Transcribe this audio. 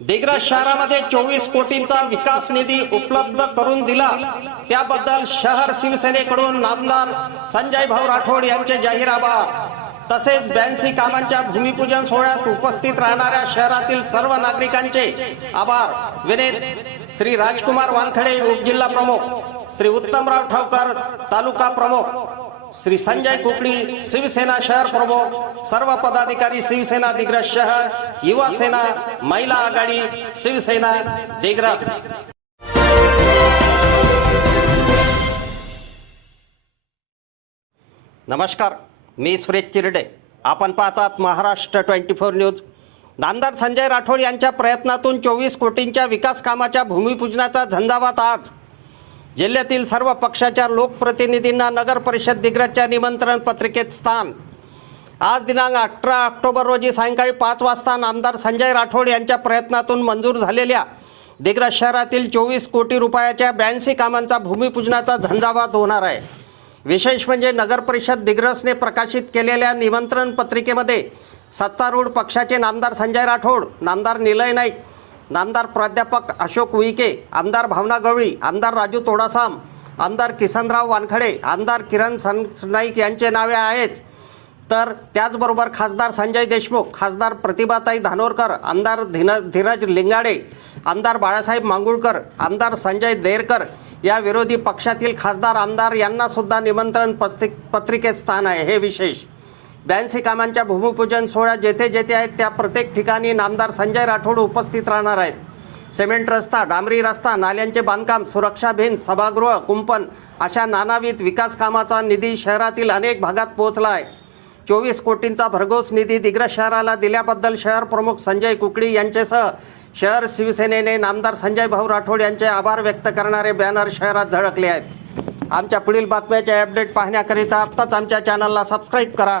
दिग्रज शहरामध्ये चोवीस कोटींचा विकास निधी उपलब्ध करून दिला. त्याबद्दल शहर शिवसेनेकडून नामदार संजय भाऊ राठोड यांचे जाहीर आभार. तसेच ब्याऐंशी कामांच्या भूमिपूजन सोहळ्यात उपस्थित राहणाऱ्या शहरातील सर्व नागरिकांचे आभार. विनेत श्री राजकुमार वानखडे उपजिल्हा प्रमुख. श्री उत्तमराव ठावकर तालुका प्रमुख. श्री संजय कुकडी शिवसेना शहर प्रमुख सर्व पदाधिकारी शिवसेना दिग्रज शहर युवा सेना महिला आघाडी शिवसेना दिग्रस। नमस्कार मी सुरेश चिरडे. आपण पाहतात महाराष्ट्र ट्वेंटी फोर न्यूज. नामदार संजय राठोड यांच्या प्रयत्नातून चोवीस कोटींच्या विकास कामाच्या भूमिपूजनाचा झंझावात आज. जिल्ह्यातील सर्व पक्षाच्या लोकप्रतिनिधींना नगर परिषद दिग्रजच्या निमंत्रण पत्रिकेत स्थान. आज दिनांक अठरा ऑक्टोबर रोजी सायंकाळी पाच वाजता नामदार संजय राठोड यांच्या प्रयत्नातून मंजूर झालेल्या दिग्रज शहरातील चोवीस कोटी रुपयाच्या ब्याऐंशी कामांचा भूमिपूजनाचा झंझावात होणार आहे. विशेष म्हणजे नगर परिषद दिग्रसने प्रकाशित केलेल्या निमंत्रण पत्रिकेमध्ये सत्तारूढ पक्षाचे नामदार संजय राठोड नामदार निलय नाईक नामदार प्राध्यापक अशोक उईके आमदार भावना गवळी आमदार राजू तोडासाम आमदार किसनराव वानखडे आमदार किरण सन नाईक यांचे नावे आहेच तर त्याचबरोबर खासदार संजय देशमुख खासदार प्रतिभाताई धानोरकर आमदार धीन धीरज लिंगाडे आमदार बाळासाहेब मांगुळकर आमदार संजय देरकर या विरोधी पक्षातील खासदार आमदार यांना सुद्धा निमंत्रण पस्ति पत्रिकेत स्थान आहे. हे विशेष. ब्याऐंशी कामांच्या भूमिपूजन सोहळ्यात जेथे जेथे आहेत त्या प्रत्येक ठिकाणी नामदार संजय राठोड उपस्थित राहणार आहेत. सिमेंट रस्ता डांबरी रस्ता नाल्यांचे बांधकाम सुरक्षा भिंत सभागृह कुंपण अशा नानाविध विकास कामाचा निधी शहरातील अनेक भागात पोहोचला आहे. चोवीस कोटींचा भरघोस निधी दिग्रस शहराला दिल्याबद्दल शहर प्रमुख संजय कुकडी यांच्यासह शहर शिवसेनेने नामदार संजय भाऊ राठोड यांचे आभार व्यक्त करणारे बॅनर शहरात झळकले आहेत. आमच्या पुढील बातम्याचे अपडेट पाहण्याकरिता आत्ताच आमच्या चॅनलला सबस्क्राईब करा.